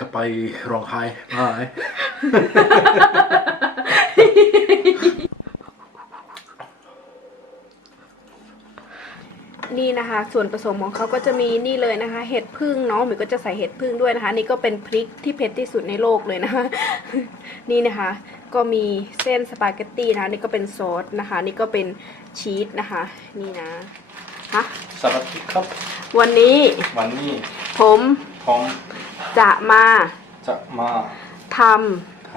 ก็ไปร้องไห้ไม่นี่นะคะ ส่วนผสมของเขาก็จะมีนี่เลยนะคะ เห็ดพึ่งเนาะหมิวก็จะใส่เห็ดพึ่งด้วยนะคะ นี่ก็เป็นพริกที่เผ็ดที่สุดในโลกเลยนะคะ นี่นะคะ ก็มีเส้นสปาเกตตี้นะคะ นี่ก็เป็นซอสนะคะ นี่ก็เป็นชีสนะคะ นี่นะฮะสวัสดีครับ วันนี้วันนี้ผมผม จะมาจะมาท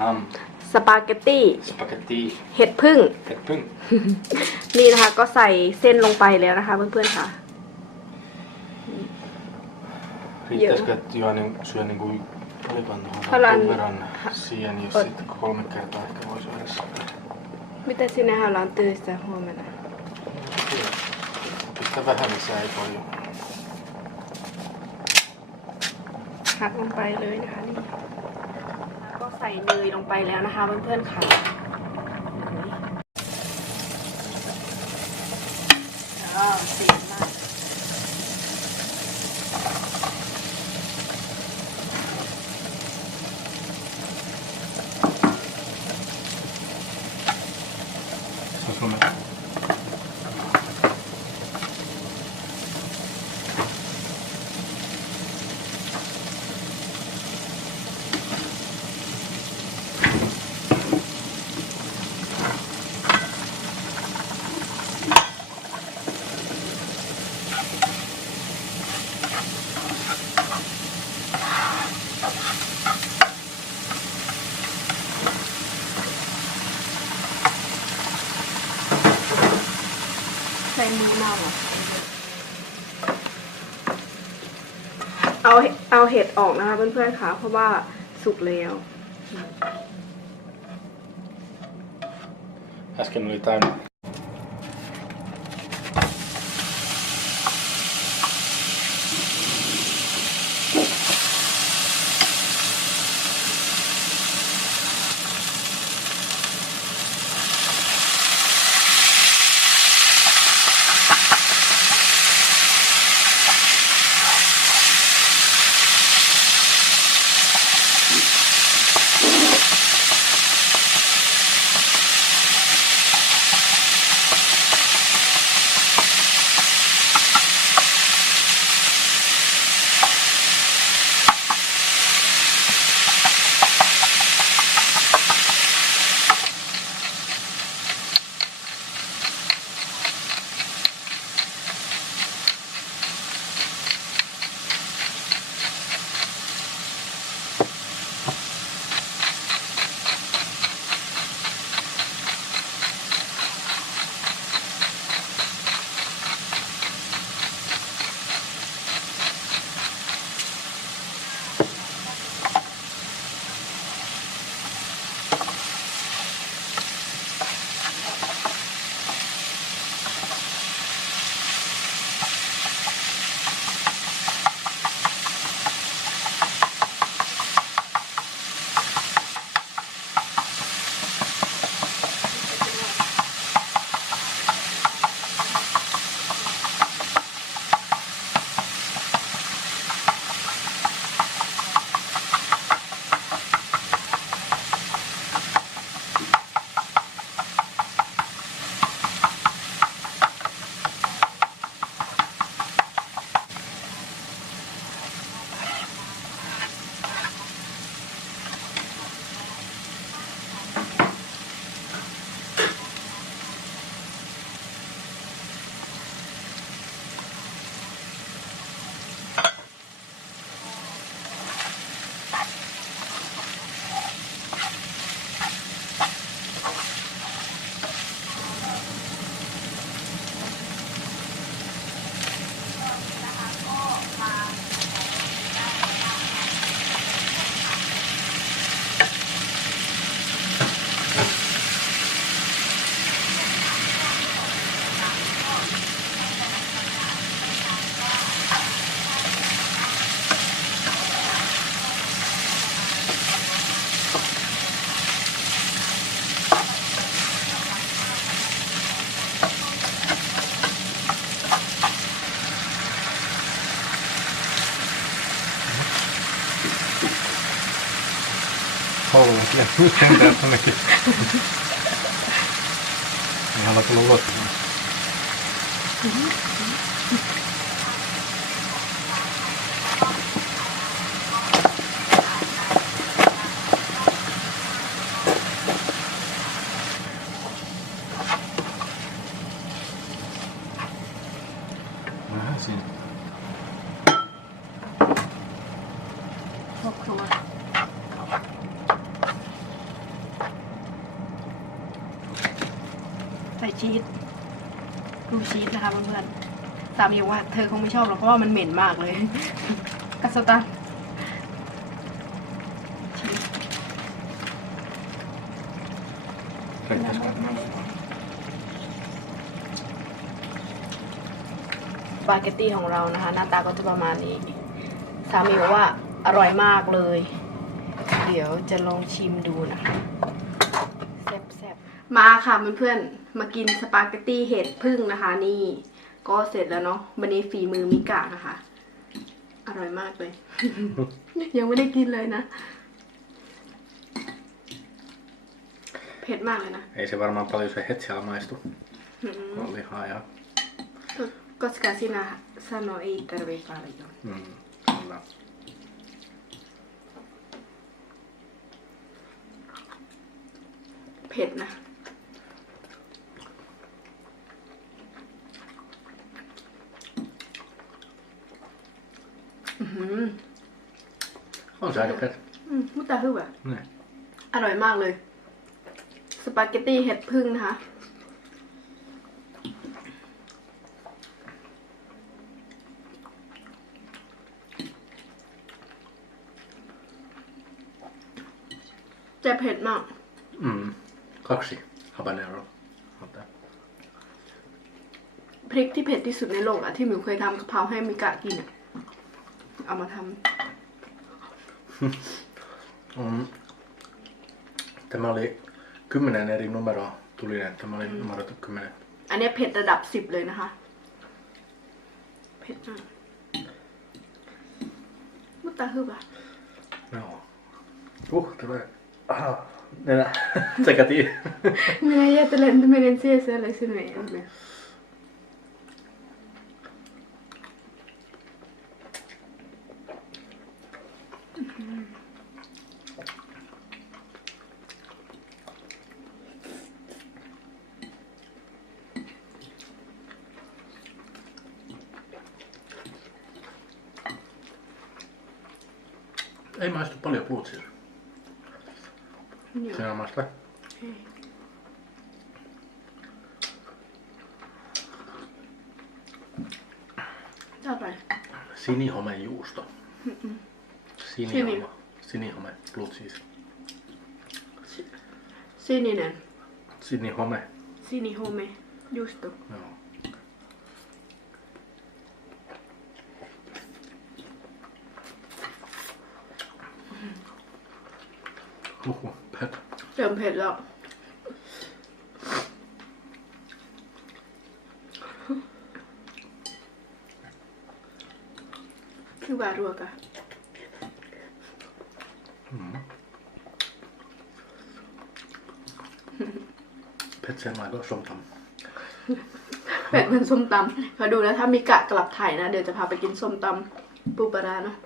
ทำสปาเกตตี้ำสปาเกตตี้เห็ดพึ่งเผ็ดพึ่งนี่นะคะก็ใส่เส้นลงไปแล้วนะคะ เพื่อนๆค่ะ Riittäisikö, että Joani syö niin kuin paljonhan Haluan- tuon verran siihen, jos Ot- sitten kolme kertaa ehkä voi syödä sitä. Mitä sinä haluat töistä huomenna? Pistä vähän lisää, ei paljon. พักลงไปเลยนะคะนี่แล้วก็ใส่เนยลงไปแล้วนะคะเพื่อนๆค่ะอ้าวสียงมาก Så som en ใส่มือ เมาเหรอเอาเอาเห็ดออกนะคะเพื่อนๆค่ะเพราะว่าสุกแล้ว Äsken oli täynnä. อย่าพูดจังแต่ทำไมนะเราก็ลดครอบครัว ใส่ชีสดูชีสนะคะเพื่อนๆสามีบอกว่าเธอคงไม่ชอบหรอกเพราะว่ามันเหม็นมากเลยกัสตาร์ชีสสปาเกตตี้ของเรานะคะ หน้าตาก็จะประมาณนี้สามีบอกว่าอร่อยมากเลย เดี๋ยวจะลองชิมดูนะคะแซ่บๆ มาค่ะเพื่อนๆ มากินสปาเกตตี้เห็ดพึ่งนะคะ นี่ ก็เสร็จแล้วเนาะวันนี้ฝีมือมิกะนะคะ อร่อยมากเลย ยังไม่ได้กินเลยนะ เผ็ดมากเลยนะ Ei se varmaan paljon se hetsellä maistu. Oli lihaa ja... Koska sinä sanoi ei tarvi paljon. Mm, kyllä. เผ็ดนะอือหือ On se aika fett. อืมมุตาฮึบอะ Nej. อร่อยมากเลย สปาเกตตี้เห็ดพึ่งนะคะ จะเผ็ดมาก Mm. Kaksi habanero. Ota. พริกที่เผ็ดที่สุดในโลกอะที่หมิวเคยทำกะเพราให้มิกะกินอะ เอามาท Mm. Tämä oli kymmenen eri numeroa. Tuli ne, tämä oli numero kymmenen. ำอันเนี้ยเผ็ดระดับสิบเลยนะคะ เผ็ดมากมุตาฮึบอะ Ja. Uh, det var... Ah, den där. Säkert i. Minä ajattelen, että menen CSL sinne. Ei paljon puhut siellä. Niin. Sen omasta? Sinihomen juusto. Mm-mm. Sinihome. Sini. Sinihome, siis. sininen. Sinihome. Sinihome, juusto. Joo. No. Huhhuh, pet. เริ่มเผ็ดแล้ว คือว่ารัวกะ Pet sen aika somtam. เป็ดมันส้มตำเขาดูแล้วถ้ามีกะกลับไทยนะ เดี๋ยวจะพาไปกินส้มตำปูปลาร้าเนอะ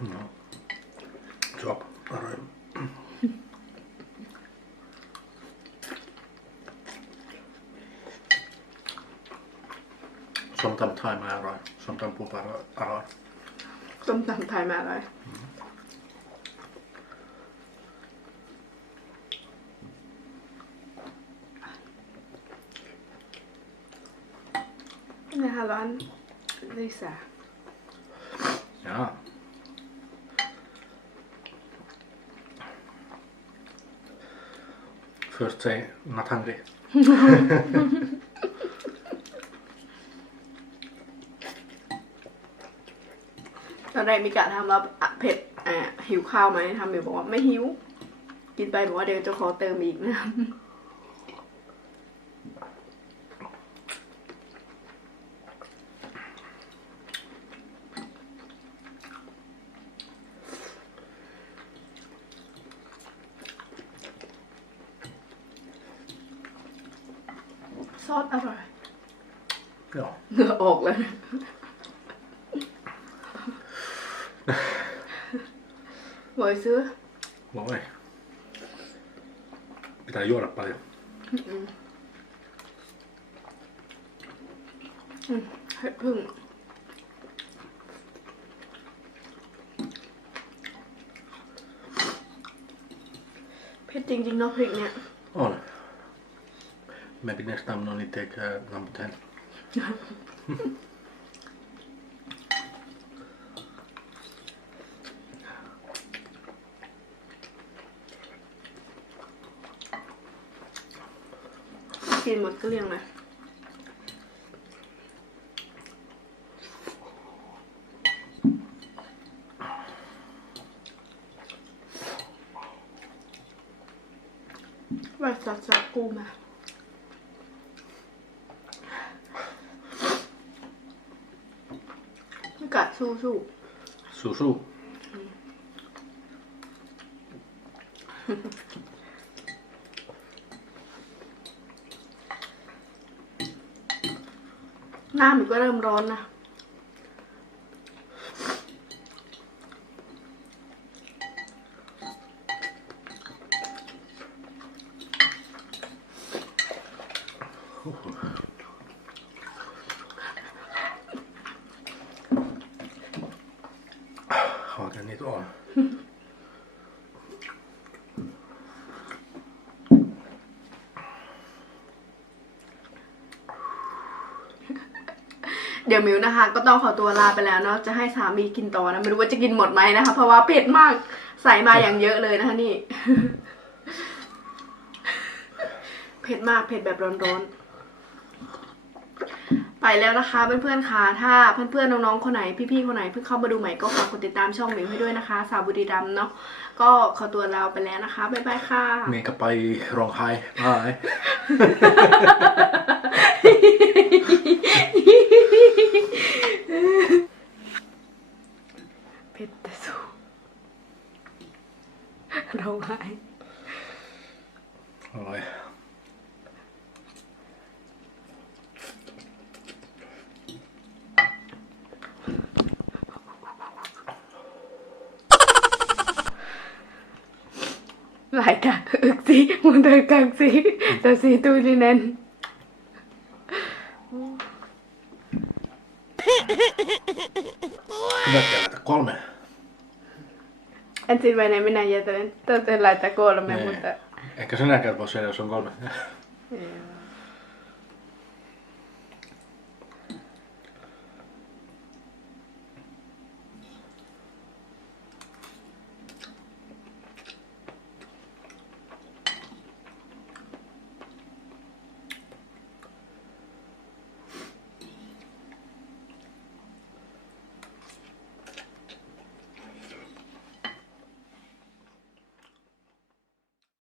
Ja. Chop. Arroy. Somtam thai mä arroy. Somtam pupa arroy. ส้มตำไทยมาอะไรนี่นะคะร้านลิซ่า Ja. Först säg not hungry. แรกมิกะทำแล้วเผ็ดอะหิวข้าวไหมทำเบลบอกว่าไม่หิว กินไปบอกว่าเดี๋ยวจะขอเติมอีกนะซอสอร่อยเหนือออกแล้ว นะบอยซื้อ Voi. Pitää juoda paljon. อืมเห็ดพึ่งเผ็ดจริงๆเนาะพริกเนี่ย On. Maybe next time no need take uh, number 10. กินหมดก็เลี่ยงเลยว่าสักสักกูมาไม่กัดสู้สู้ Susu. หน้ามันก็เริ่มร้อนนะ เดี๋ยวมิวนะคะ ก็ต้องขอตัวลาไปแล้วเนาะจะให้สามีกินต่อนะไม่รู้ว่าจะกินหมดไหมนะคะ เพราะว่าเผ็ดมากใส่มาอย่างเยอะเลยนะคะนี่ เผ็ดมากเผ็ดแบบร้อนๆ ไปแล้วนะคะเพื่อนๆค่ะ ถ้าเพื่อนๆน้องๆคนไหนพี่ๆคนไหนเพิ่งเข้ามาดูใหม่ก็ฝากกดติดตามช่องหมิวให้ด้วยนะคะ สาวบุรีรัมย์เนาะก็ขอตัวลาไปแล้วนะคะบ๊ายบายค่ะ Meikä pai ronghai. Bye. เผ็ดแต่สู้ร้องไห้ Oi. Laita yksi, mutta kaksi, tosi tuulinen. Hyvä Ensimmäinen minä jätän, toisen laita kolme, Nee. mutta... Ehkä sinäkään voi syödä, jos on kolme. Joo.